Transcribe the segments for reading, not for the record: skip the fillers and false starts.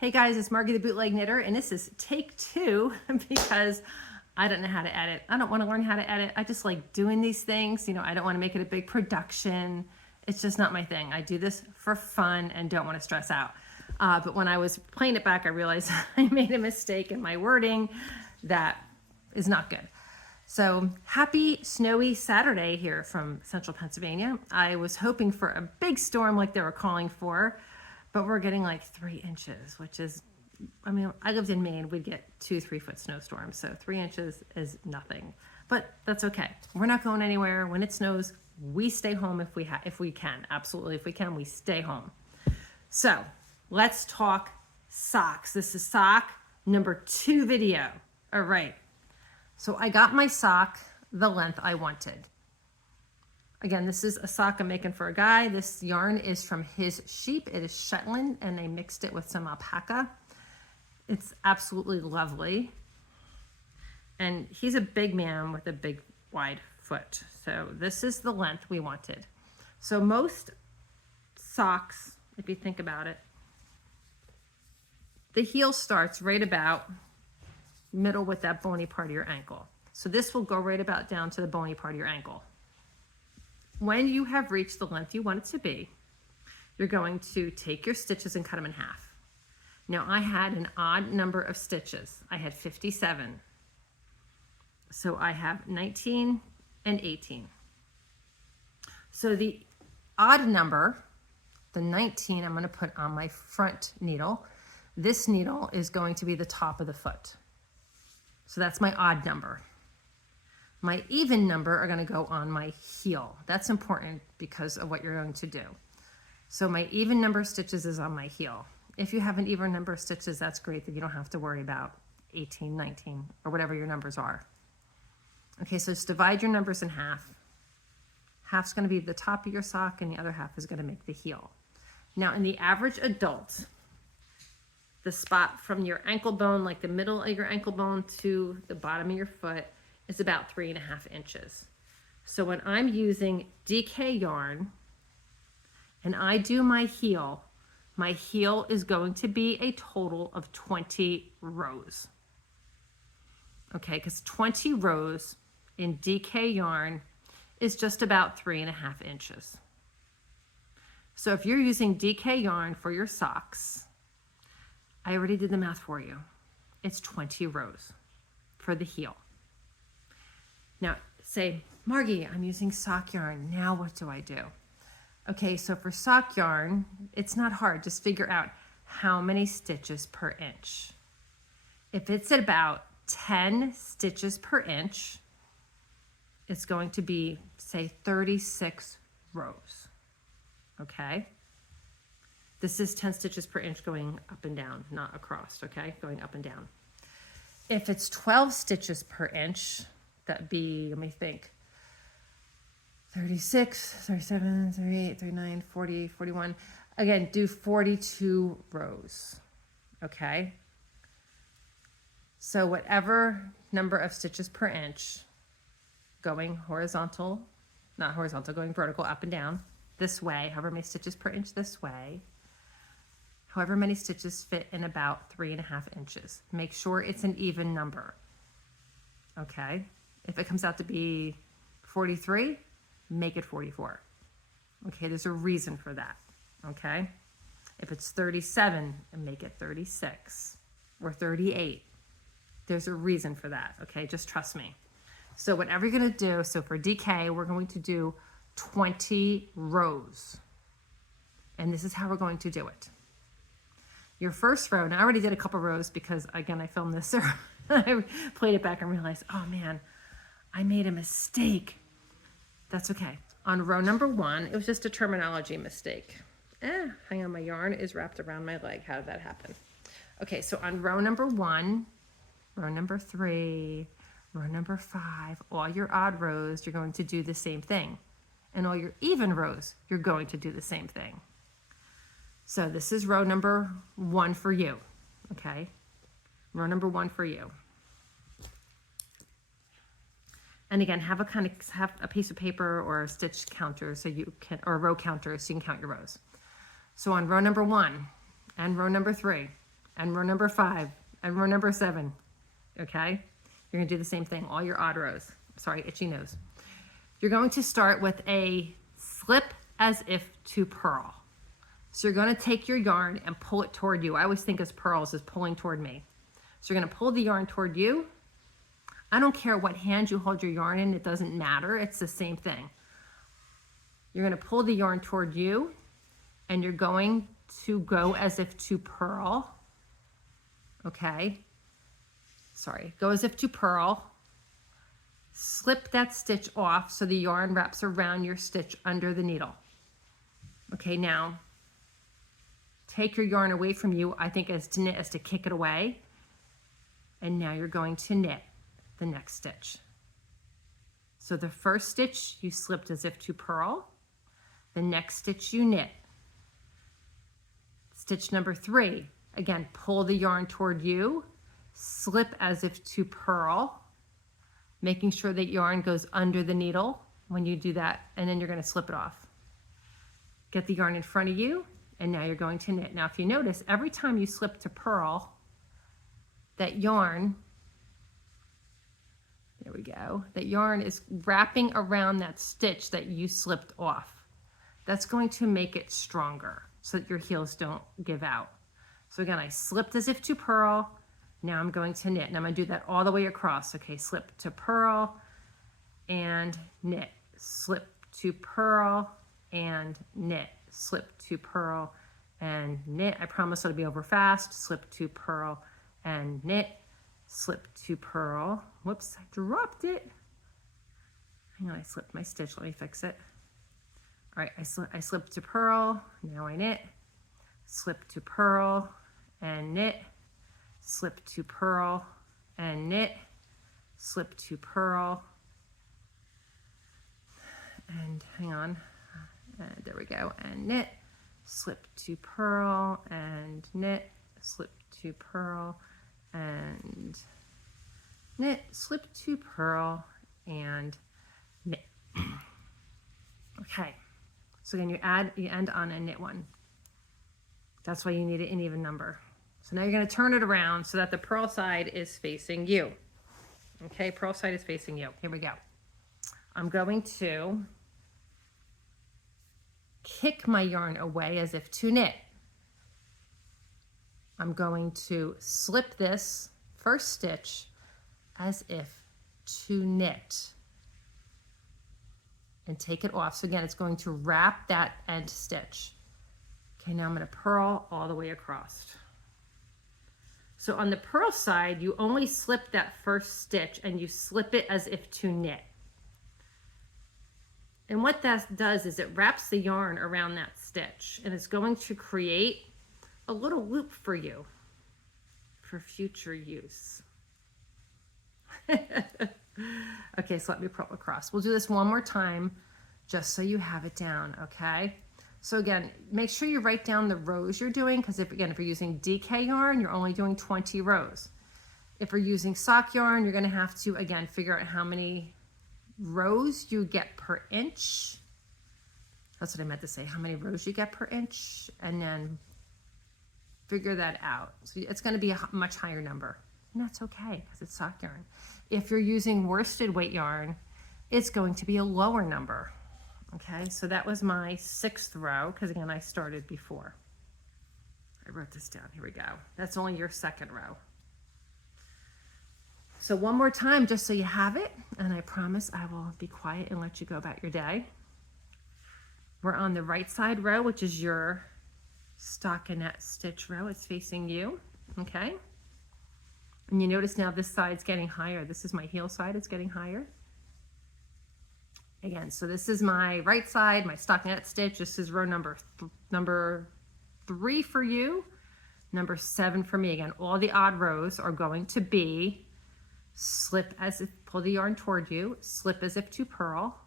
Hey guys, it's Margie the Bootleg Knitter, and this is take 2 because I don't know how to edit. I don't want to learn how to edit. I just like doing these things. I don't want to make it a big production. It's just not my thing. I do this for fun and don't want to stress out. But when I was playing it back, I realized I made a mistake in my wording that is not good. So happy snowy Saturday here from central Pennsylvania. I was hoping for a big storm like they were calling for, but we're getting like 3 inches, which is, I lived in Maine, we'd get 2-3 foot snowstorms. So 3 inches is nothing, but that's okay. We're not going anywhere. When it snows, we stay home if we can. Absolutely. If we can, we stay home. So let's talk socks. This is sock number 2 video. All right. So I got my sock the length I wanted. Again, this is a sock I'm making for a guy. This yarn is from his sheep. It is Shetland, and they mixed it with some alpaca. It's absolutely lovely. And he's a big man with a big, wide foot. So this is the length we wanted. So most socks, if you think about it, the heel starts right about middle with that bony part of your ankle. So this will go right about down to the bony part of your ankle. When you have reached the length you want it to be, you're going to take your stitches and cut them in half. Now I had an odd number of stitches. I had 57. So I have 19 and 18. So the odd number, the 19, I'm going to put on my front needle. This needle is going to be the top of the foot. So that's my odd number. My even number are going to go on my heel. That's important because of what you're going to do. So my even number of stitches is on my heel. If you have an even number of stitches, that's great, that you don't have to worry about 18, 19, or whatever your numbers are. Okay, so just divide your numbers in half. Half's going to be the top of your sock, and the other half is going to make the heel. Now, in the average adult, the spot from your ankle bone, like the middle of your ankle bone to the bottom of your foot, is about 3.5 inches. So when I'm using DK yarn and I do my heel is going to be a total of 20 rows. Okay, because 20 rows in DK yarn is just about 3.5 inches. So if you're using DK yarn for your socks, I already did the math for you. It's 20 rows for the heel. Now say, Margie, I'm using sock yarn. Now what do I do? Okay, so for sock yarn, it's not hard. Just figure out how many stitches per inch. If it's at about 10 stitches per inch, it's going to be, say, 36 rows. Okay? This is 10 stitches per inch going up and down, not across, okay? Going up and down. If it's 12 stitches per inch, that'd be, let me think, 36, 37, 38, 39, 40, 41. Again, do 42 rows, okay? So whatever number of stitches per inch, going horizontal, not horizontal, going vertical, up and down, this way, however many stitches per inch this way, however many stitches fit in about 3.5 inches. Make sure it's an even number, okay? If it comes out to be 43, make it 44. Okay, there's a reason for that, okay? If it's 37, make it 36 or 38. There's a reason for that, okay? Just trust me. So whatever you're gonna do, so for DK, we're going to do 20 rows. And this is how we're going to do it. Your first row, now I already did a couple rows because again, I filmed this, I played it back and realized, oh man, I made a mistake. That's okay. On row number 1, it was just a terminology mistake. Hang on, my yarn is wrapped around my leg. How did that happen? Okay, so on row number 1, row number 3, row number 5, all your odd rows, you're going to do the same thing. And all your even rows, you're going to do the same thing. So this is row number 1 for you, okay? Row number 1 for you. And again, have a piece of paper or a stitch counter so you can, or a row counter so you can count your rows. So on row number 1 and row number 3 and row number 5, and row number 7, okay? You're gonna do the same thing, all your odd rows. Sorry, itchy nose. You're going to start with a slip as if to purl. So you're gonna take your yarn and pull it toward you. I always think as purls as pulling toward me. So you're gonna pull the yarn toward you. I don't care what hand you hold your yarn in, it doesn't matter, it's the same thing. You're gonna pull the yarn toward you, and you're going to go as if to purl, okay? Sorry, go as if to purl. Slip that stitch off so the yarn wraps around your stitch under the needle. Okay, now take your yarn away from you, I think as to knit as to kick it away. And now you're going to knit the next stitch. So the first stitch you slipped as if to purl. The next stitch you knit. Stitch number 3, again, pull the yarn toward you, slip as if to purl, making sure that yarn goes under the needle when you do that, and then you're going to slip it off. Get the yarn in front of you, and now you're going to knit. Now, if you notice, every time you slip to purl, that yarn, there we go, that yarn is wrapping around that stitch that you slipped off. That's going to make it stronger so that your heels don't give out. So again, I slipped as if to purl. Now I'm going to knit, and I'm going to do that all the way across. Okay, slip to purl and knit, slip to purl and knit, slip to purl and knit. I promise it'll be over fast. Slip to purl and knit, slip to purl. Whoops, I dropped it. Hang on, I slipped my stitch. Let me fix it. All right, I slipped to purl. Now I knit, slip to purl and knit, slip to purl and knit, slip to purl, and hang on, there we go, and knit, slip to purl and knit, slip to purl and knit, slip to purl and knit. Okay, so then you end on a knit one. That's why you need an even number. So now you're going to turn it around so that the purl side is facing you. Okay, purl side is facing you. Here we go. I'm going to kick my yarn away as if to knit. I'm going to slip this first stitch as if to knit and take it off. So again, it's going to wrap that end stitch. Okay, now I'm going to purl all the way across. So on the purl side, you only slip that first stitch and you slip it as if to knit. And what that does is it wraps the yarn around that stitch, and it's going to create a little loop for you for future use. Okay, so let me purl across. We'll do this one more time just so you have it down, okay? So again, make sure you write down the rows you're doing, because if you're using DK yarn, you're only doing 20 rows. If you're using sock yarn, you're gonna have to, again, figure out how many rows you get per inch. That's what I meant to say, how many rows you get per inch, and then figure that out. So it's gonna be a much higher number, and that's okay, because it's sock yarn. If you're using worsted weight yarn, it's going to be a lower number. Okay, so that was my 6th row, because again, I started before. I wrote this down, here we go. That's only your 2nd row. So one more time, just so you have it, and I promise I will be quiet and let you go about your day. We're on the right side row, which is your stockinette stitch row. It's facing you, okay? And you notice now this side's getting higher. This is my heel side, it's getting higher. Again, so this is my right side, my stockinette stitch. This is row number 3 for you, number 7 for me. Again, all the odd rows are going to be slip as if, pull the yarn toward you, slip as if to purl,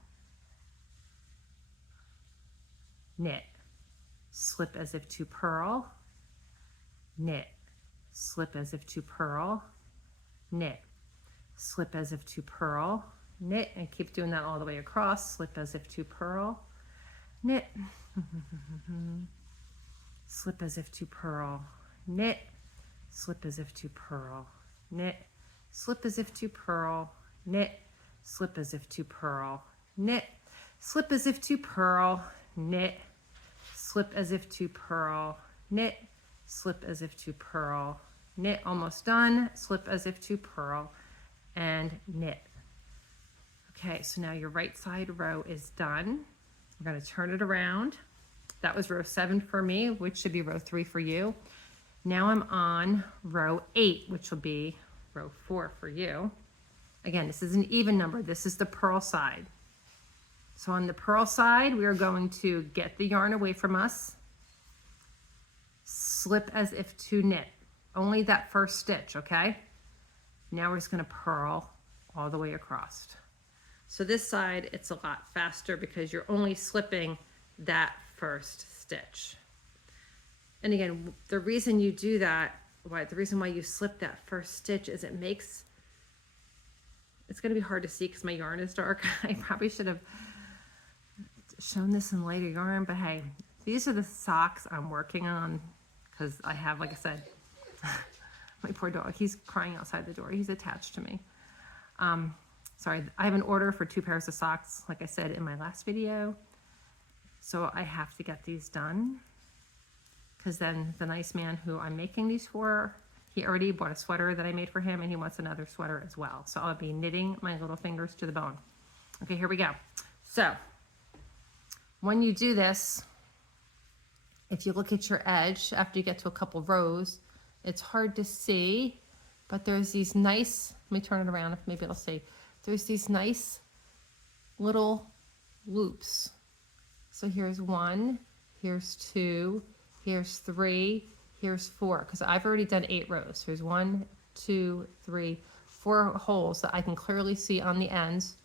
knit, slip as if to purl, knit, slip as if to purl, knit, slip as if to purl, knit, and keep doing that all the way across. Slip as if to purl, knit, slip as if to purl, knit, slip as if to purl, knit, slip as if to purl, knit, slip as if to purl, knit, slip as if to purl, knit, slip as if to purl, knit, slip as if to purl, knit, almost done, slip as if to purl, and knit. Okay, so now your right side row is done. We're going to turn it around. That was row 7 for me, which should be row 3 for you. Now I'm on row 8, which will be row 4 for you. Again, this is an even number. This is the purl side. So on the purl side, we are going to get the yarn away from us, slip as if to knit, only that first stitch, okay? Now we're just going to purl all the way across. So this side, it's a lot faster because you're only slipping that first stitch. And again, the reason you do that, the reason why you slip that first stitch is it's going to be hard to see because my yarn is dark. I probably should have shown this in lighter yarn, but hey, these are the socks I'm working on because I have, like I said, my poor dog, he's crying outside the door. He's attached to me. Sorry, I have an order for 2 pairs of socks, like I said in my last video. So I have to get these done because then the nice man who I'm making these for, he already bought a sweater that I made for him and he wants another sweater as well. So I'll be knitting my little fingers to the bone. Okay, here we go. So when you do this, if you look at your edge after you get to a couple rows, it's hard to see, but there's these nice, let me turn it around, maybe it'll see. There's these nice little loops. So here's 1, here's 2, here's 3, here's 4, because I've already done 8 rows. Here's 1, 2, 3, 4 holes that I can clearly see on the ends,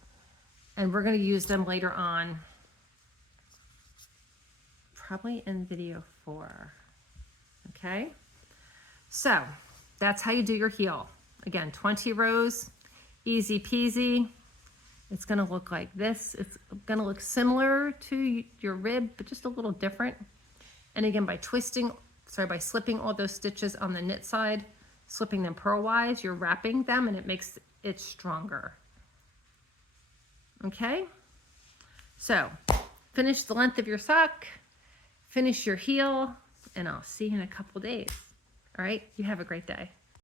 and we're going to use them later on, probably in video 4. Okay, so that's how you do your heel. Again, 20 rows, easy peasy. It's going to look like this. It's going to look similar to your rib, but just a little different. And again, by slipping all those stitches on the knit side, slipping them purlwise, you're wrapping them and it makes it stronger. Okay? So, finish the length of your sock, finish your heel, and I'll see you in a couple days. All right? You have a great day.